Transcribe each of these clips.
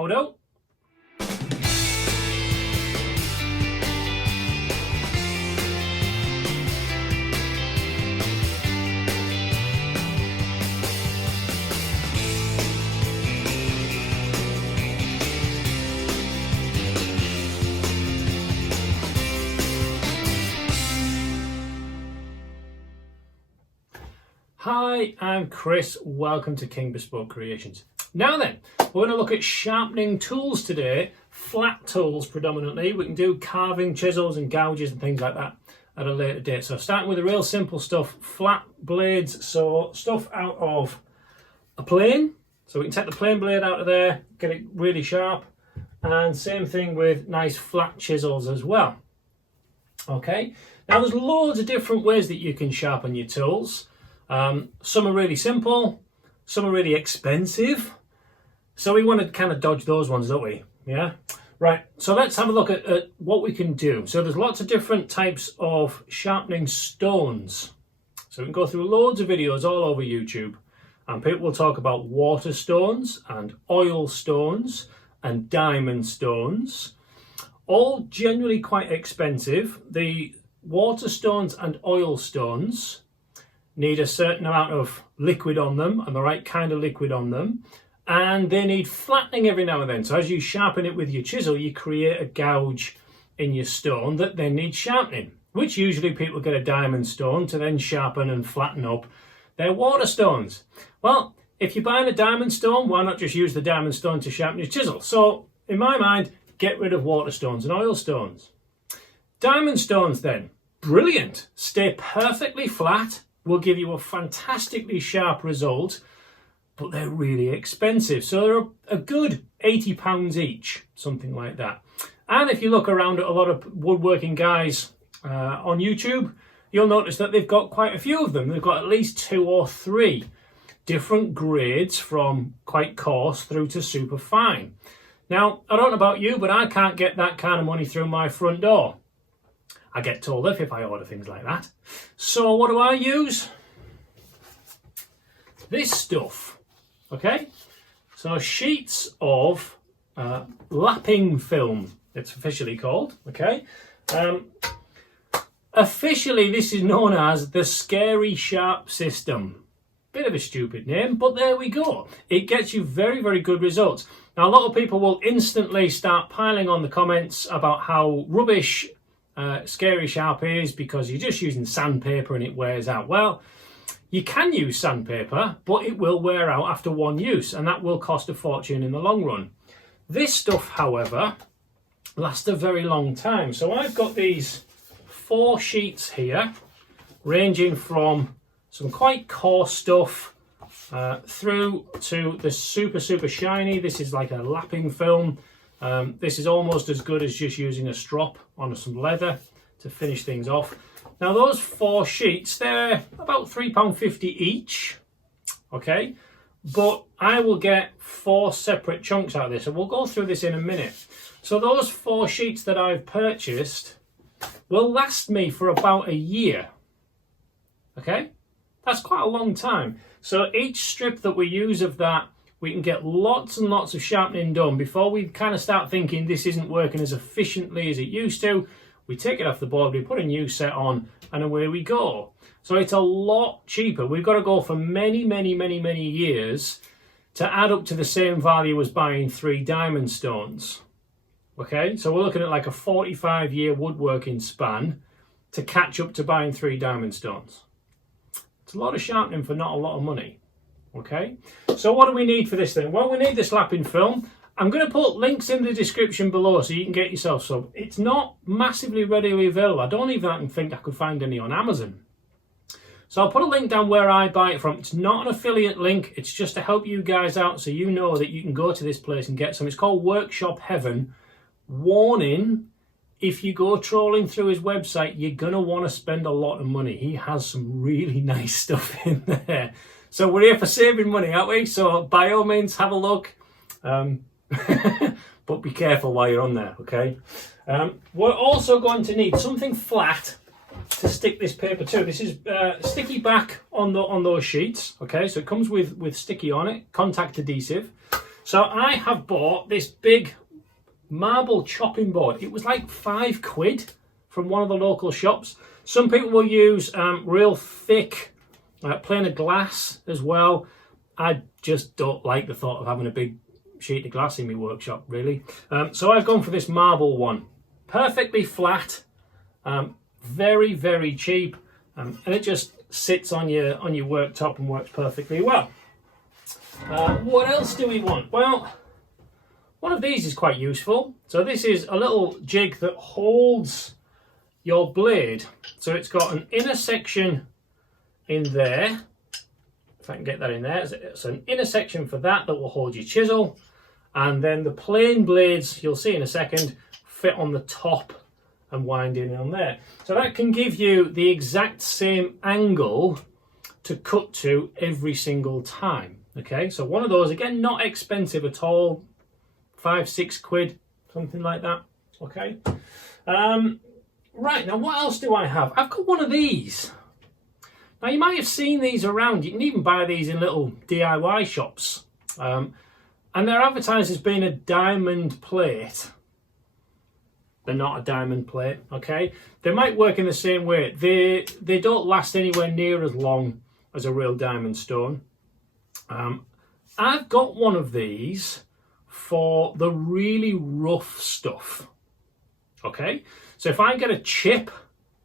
Hold out. Hi, I'm Chris. Welcome to King Bespoke Creations. Now then, we're going to look at sharpening tools today, flat tools predominantly. We can do carving, chisels and gouges and things like that at a later date. So starting with the real simple stuff, flat blades, so stuff out of a plane. So we can take the plane blade out of there, get it really sharp, and same thing with nice flat chisels as well. Okay, now there's loads of different ways that you can sharpen your tools. Some are really simple, some are really expensive, so we want to kind of dodge those ones, don't we? Yeah, right, so let's have a look at what we can do. So there's lots of different types of sharpening stones, so we can go through loads of videos all over YouTube, and people will talk about water stones and oil stones and diamond stones, all generally quite expensive. The water stones and oil stones need a certain amount of liquid on them and the right kind of liquid on them, and they need flattening every now and then. So as you sharpen it with your chisel, you create a gouge in your stone that then needs sharpening, which usually people get a diamond stone to then sharpen and flatten up their water stones. Well, if you're buying a diamond stone, why not just use the diamond stone to sharpen your chisel? So in my mind, get rid of water stones and oil stones. Diamond stones then, brilliant, stay perfectly flat, will give you a fantastically sharp result, but they're really expensive. So they're a good £80 each, something like that. And if you look around at a lot of woodworking guys on YouTube, you'll notice that they've got quite a few of them. They've got at least 2 or 3 different grades from quite coarse through to super fine. Now, I don't know about you, but I can't get that kind of money through my front door. I get told off if I order things like that. So what do I use? This stuff, okay? So sheets of lapping film, it's officially called, okay? Officially, this is known as the Scary Sharp System. Bit of a stupid name, but there we go. It gets you very, very good results. Now, a lot of people will instantly start piling on the comments about how rubbish Scary Sharp is because you're just using sandpaper and it wears out. Well, you can use sandpaper, but it will wear out after one use, and that will cost a fortune in the long run. This stuff, however, lasts a very long time. So I've got these 4 sheets here, ranging from some quite coarse stuff through to the super, super shiny. This is like a lapping film. This is almost as good as just using a strop on some leather to finish things off. Now those 4 sheets, they're about £3.50 each, okay? But I will get 4 separate chunks out of this, and we'll go through this in a minute. So those 4 sheets that I've purchased will last me for about a year, okay? That's quite a long time. So each strip that we use of that, we can get lots and lots of sharpening done before we kind of start thinking this isn't working as efficiently as it used to. We take it off the board, we put a new set on, and away we go. So it's a lot cheaper. We've got to go for many, many, many, many years to add up to the same value as buying 3 diamond stones. Okay, so we're looking at like a 45-year woodworking span to catch up to buying 3 diamond stones. It's a lot of sharpening for not a lot of money. Okay, so what do we need for this thing? Well, we need this lapping film. I'm going to put links in the description below so you can get yourself some. It's not massively readily available. I don't even think I could find any on Amazon. So I'll put a link down where I buy it from. It's not an affiliate link. It's just to help you guys out so you know that you can go to this place and get some. It's called Workshop Heaven. Warning, if you go trolling through his website, you're going to want to spend a lot of money. He has some really nice stuff in there. So we're here for saving money, aren't we? So by all means, have a look. But be careful while you're on there, okay? We're also going to need something flat to stick this paper to. This is sticky back on those sheets, okay? So it comes with sticky on it, contact adhesive. So I have bought this big marble chopping board. It was like £5 from one of the local shops. Some people will use real thick pane of glass as well. I just don't like the thought of having a big sheet of glass in my workshop, really. So I've gone for this marble one. Perfectly flat, very, very cheap, and it just sits on your worktop and works perfectly well. What else do we want? Well, one of these is quite useful. So this is a little jig that holds your blade. So it's got an inner section in there. If I can get that in there. It's an inner section for that will hold your chisel. And then the plain blades, you'll see in a second, fit on the top and wind in on there. So that can give you the exact same angle to cut to every single time. Okay, so one of those, again, not expensive at all, £5-6, something like that. Okay, right, now what else do I have? I've got one of these. Now you might have seen these around. You can even buy these in little DIY shops, and they're advertised as being a diamond plate. They're not a diamond plate. Okay, they might work in the same way. They don't last anywhere near as long as a real diamond stone. I've got one of these for the really rough stuff. Okay, so if I get a chip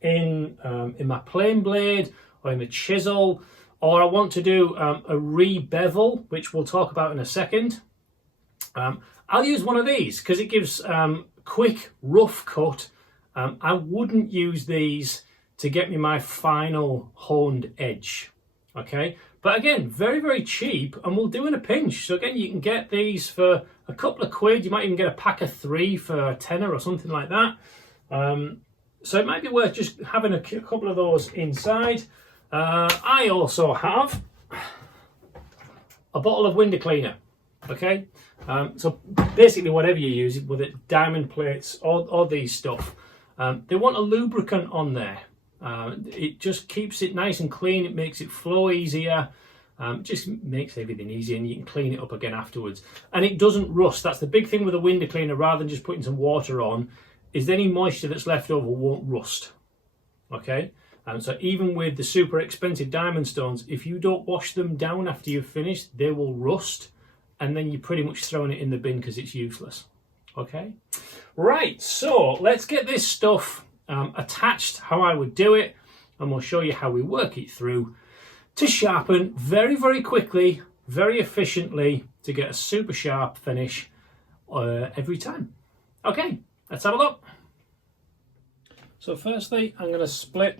in my plane blade or in the chisel, or I want to do a re-bevel, which we'll talk about in a second, I'll use one of these because it gives quick rough cut. I wouldn't use these to get me my final honed edge. Okay, but again, very, very cheap, and we'll do in a pinch. So again, you can get these for a couple of quid. You might even get a pack of 3 for a tenner or something like that. So it might be worth just having a couple of those inside. I also have a bottle of window cleaner. Okay, so basically whatever you use, whether it's diamond plates or these stuff, they want a lubricant on there. It just keeps it nice and clean. It makes it flow easier. Just makes everything easier, and you can clean it up again afterwards. And it doesn't rust. That's the big thing with a window cleaner. Rather than just putting some water on, is any moisture that's left over won't rust. Okay. So even with the super expensive diamond stones, if you don't wash them down after you've finished, they will rust, and then you're pretty much throwing it in the bin because it's useless. Okay. Right. So let's get this stuff attached how I would do it, and we'll show you how we work it through to sharpen very, very quickly, very efficiently, to get a super sharp finish every time. Okay, let's have a look. So firstly, I'm going to split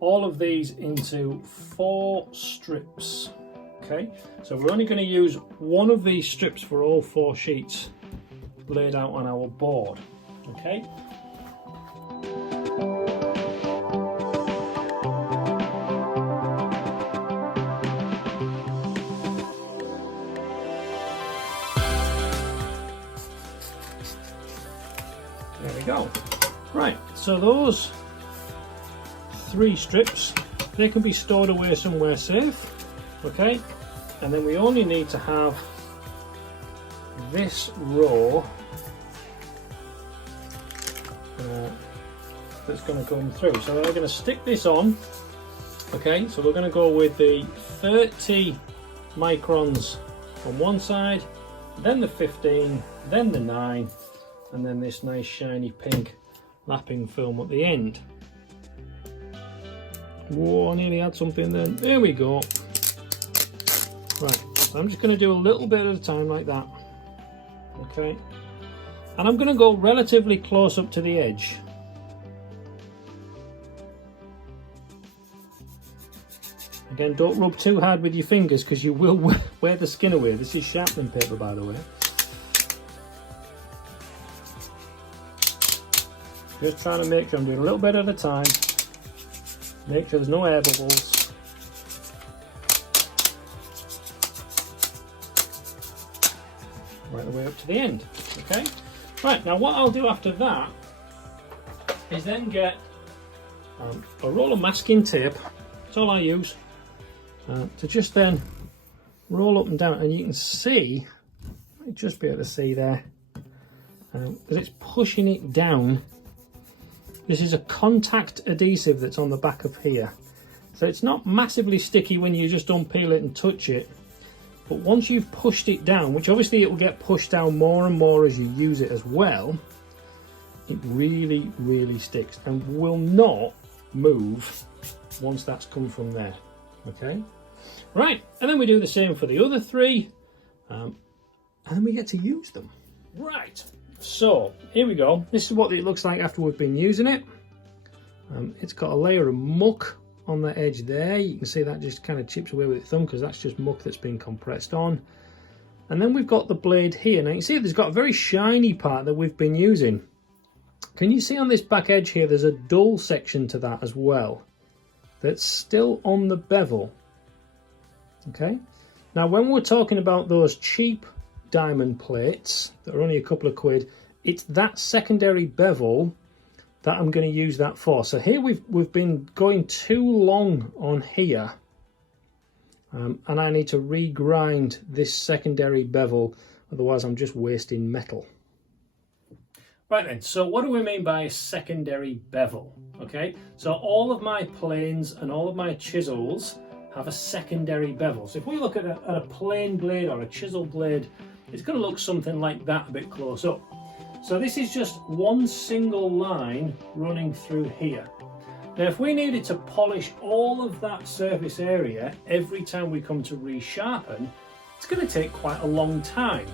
all of these into 4 strips. Okay, so we're only going to use one of these strips for all 4 sheets laid out on our board. Okay. There we go. Right, so those 3 strips, they can be stored away somewhere safe. Okay, and then we only need to have this row that's going to come through. So we're going to stick this on. Okay, so we're going to go with the 30 microns on one side, then the 15, then the 9, and then this nice shiny pink lapping film at the end. Whoa, I nearly had something then. There we go. Right, so I'm just going to do a little bit at a time like that. Okay, and I'm going to go relatively close up to the edge. Again, don't rub too hard with your fingers because you will wear the skin away. This is sharpening paper, by the way. Just trying to make sure I'm doing a little bit at a time. Make sure there's no air bubbles. Right the way up to the end. Okay. Right, now what I'll do after that is then get a roll of masking tape. That's all I use. To just then roll up and down, and you can see, might just be able to see there, because it's pushing it down. This is a contact adhesive that's on the back of here. So it's not massively sticky when you just unpeel it and touch it. But once you've pushed it down, which obviously it will get pushed down more and more as you use it as well, it really, really sticks and will not move once that's come from there. Okay, right, and then we do the same for the other three, and then we get to use them. Right, so here we go. This is what it looks like after we've been using it. It's got a layer of muck on the edge there. You can see that just kind of chips away with your thumb because that's just muck that's been compressed on. And then we've got the blade here. Now you can see there's got a very shiny part that we've been using. Can you see on this back edge here, there's a dull section to that as well that's still on the bevel. Okay, now when we're talking about those cheap diamond plates that are only a couple of quid, it's that secondary bevel that I'm going to use that for. So here we've been going too long on here, and I need to regrind this secondary bevel, otherwise I'm just wasting metal. Right then, so what do we mean by a secondary bevel? Okay, so all of my planes and all of my chisels have a secondary bevel. So if we look at a plane blade or a chisel blade, it's going to look something like that a bit close up. So this is just one single line running through here. Now if we needed to polish all of that surface area every time we come to resharpen, it's going to take quite a long time.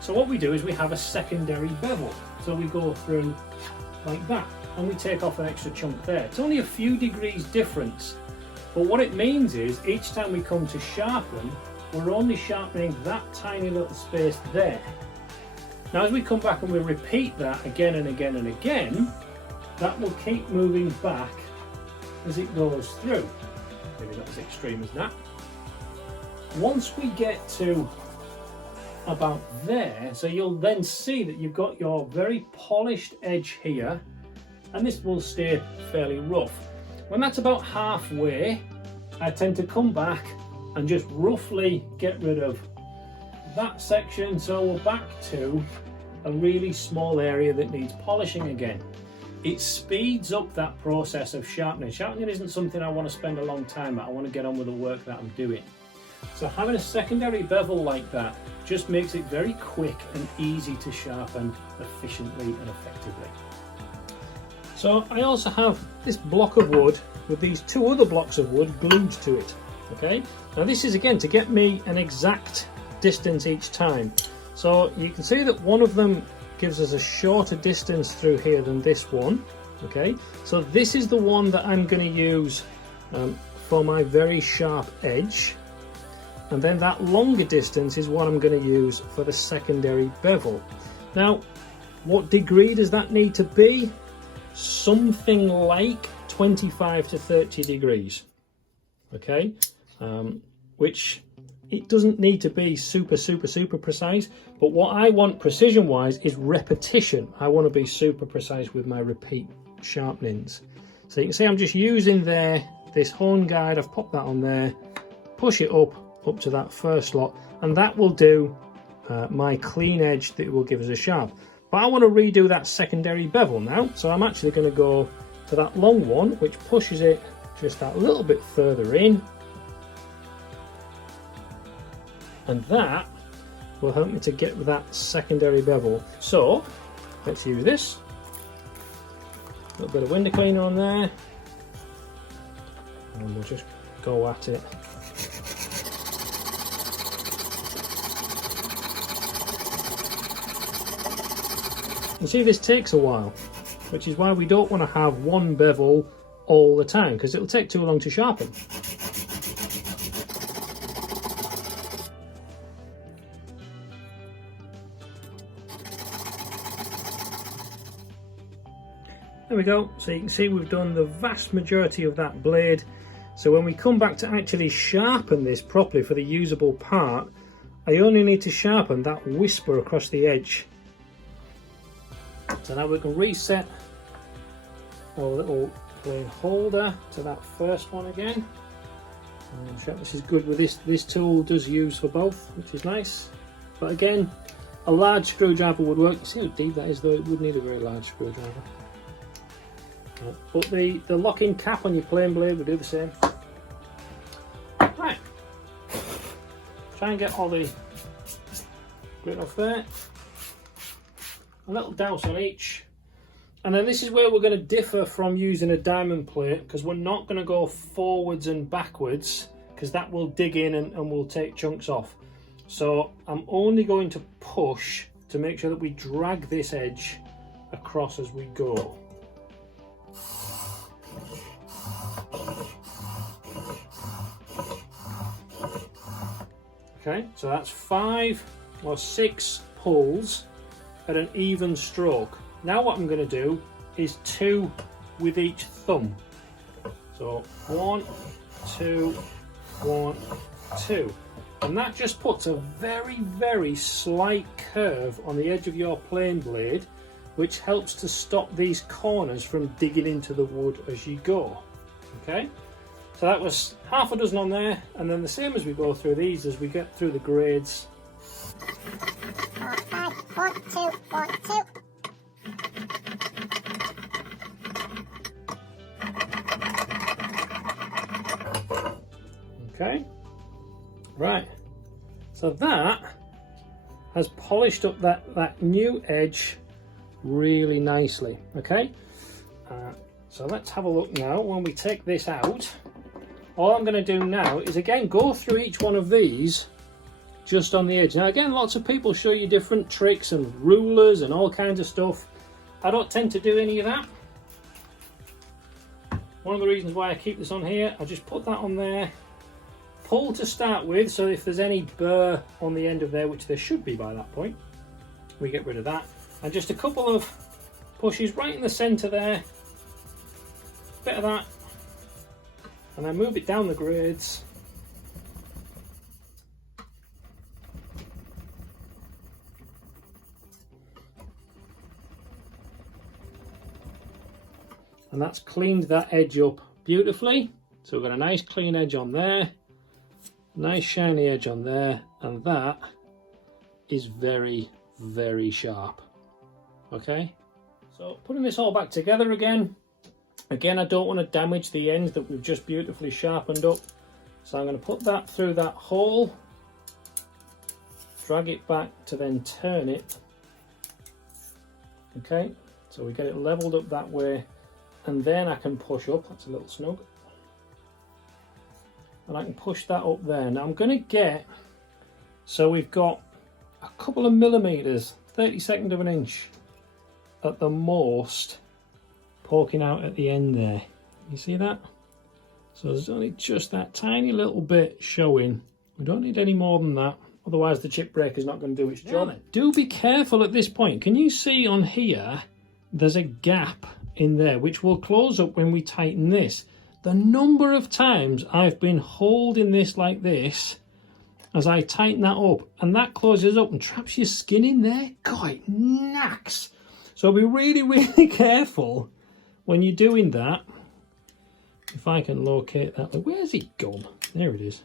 So what we do is we have a secondary bevel. So we go through like that and we take off an extra chunk there. It's only a few degrees difference, but what it means is each time we come to sharpen, we're only sharpening that tiny little space there. Now as we come back and we repeat that again and again and again, that will keep moving back as it goes through. Maybe not as extreme as that. Once we get to about there, so you'll then see that you've got your very polished edge here, and this will stay fairly rough. When that's about halfway, I tend to come back and just roughly get rid of that section, so we're back to a really small area that needs polishing again. It speeds up that process of sharpening. Sharpening isn't something I want to spend a long time at. I want to get on with the work that I'm doing. So having a secondary bevel like that just makes it very quick and easy to sharpen efficiently and effectively. So I also have this block of wood with these two other blocks of wood glued to it. Okay, now this is again to get me an exact distance each time. So you can see that one of them gives us a shorter distance through here than this one. Okay, so this is the one that I'm going to use for my very sharp edge, and then that longer distance is what I'm going to use for the secondary bevel. Now what degree does that need to be? Something like 25 to 30 degrees. Okay, which it doesn't need to be super precise, but what I want precision wise is repetition. I want to be super precise with my repeat sharpenings. So you can see I'm just using there this horn guide. I've popped that on there, push it up to that first slot, and that will do my clean edge that will give us a sharp. But I want to redo that secondary bevel now, so I'm actually going to go to that long one which pushes it just that little bit further in, and that will help me to get that secondary bevel. So let's use this, a little bit of window cleaner on there, and we'll just go at it. You see, this takes a while, which is why we don't want to have one bevel all the time, because it'll take too long to sharpen. There we go. So you can see we've done the vast majority of that blade. So when we come back to actually sharpen this properly for the usable part, I only need to sharpen that whisper across the edge. So now we can reset our little plane holder to that first one again. I'm sure this is good with this. This tool does use for both, which is nice. But again, A large screwdriver would work. See how deep that is though, it would need a very large screwdriver. But the locking cap on your plane blade will do the same. Right, try and get all the grit off there. A little douse on each. And then this is where we're going to differ from using a diamond plate, because we're not going to go forwards and backwards, because that will dig in and will take chunks off. So I'm only going to push to make sure that we drag this edge across as we go. Okay, so that's 5 or 6 pulls at an even stroke. Now what I'm going to do is 2 with each thumb. So 1, 2, 1, 2. And that just puts a very, very slight curve on the edge of your plane blade, which helps to stop these corners from digging into the wood as you go. Okay, so that was half a dozen on there, and then the same as we go through these as we get through the grades. 4, 5, 1, 2, 1, 2. Okay, right, so that has polished up that new edge really nicely. Okay, so let's have a look now. When we take this out, all I'm going to do now is again go through each one of these just on the edge. Now again, lots of people show you different tricks and rulers and all kinds of stuff. I don't tend to do any of that. One of the reasons why I keep this on here, I just put that on there, pull to start with, so if there's any burr on the end of there, which there should be by that point, we get rid of that. And just a couple of pushes right in the centre there, bit of that, and then move it down the grades. And that's cleaned that edge up beautifully. So we've got a nice clean edge on there, nice shiny edge on there, and that is very, very sharp. Okay, so putting this all back together again, I don't want to damage the ends that we've just beautifully sharpened up. So I'm going to put that through that hole, drag it back to then turn it. Okay, so we get it leveled up that way, and then I can push up. That's a little snug. And I can push that up there. Now I'm going to get, so we've got a couple of millimeters, 32nd of an inch at the most, poking out at the end there. You see that? So there's only just that tiny little bit showing. We don't need any more than that, otherwise the chip breaker is not going to do its job. Do be careful at this point. Can you see on here there's a gap in there which will close up when we tighten this? The number of times I've been holding this like this as I tighten that up, and that closes up and traps your skin in there. God, it knacks. So be really, really careful when you're doing that. If I can locate that, where's it gone? There it is.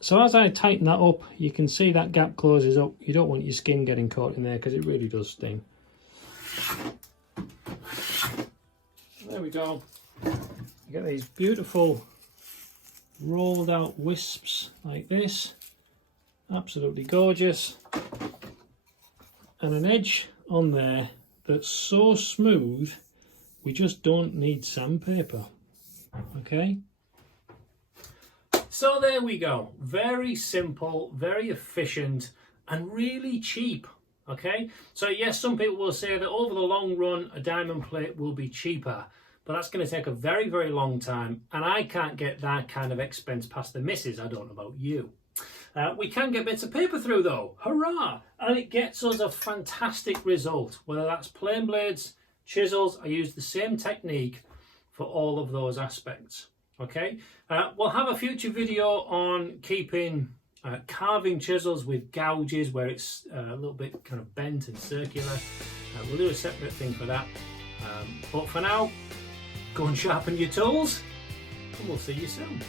So as I tighten that up, you can see that gap closes up. You don't want your skin getting caught in there because it really does sting. There we go. You get these beautiful rolled out wisps like this. Absolutely gorgeous. And an edge on there that's so smooth, we just don't need sandpaper. Okay, so there we go. Very simple, very efficient, and really cheap. Okay, so yes, some people will say that over the long run a diamond plate will be cheaper, but that's going to take a very, very long time, and I can't get that kind of expense past the missus. I don't know about you. We can get bits of paper through though, hurrah! And it gets us a fantastic result, whether that's plane blades, chisels. I use the same technique for all of those aspects. Okay, we'll have a future video on keeping carving chisels with gouges where it's a little bit kind of bent and circular. We'll do a separate thing for that, but for now, go and sharpen your tools and we'll see you soon.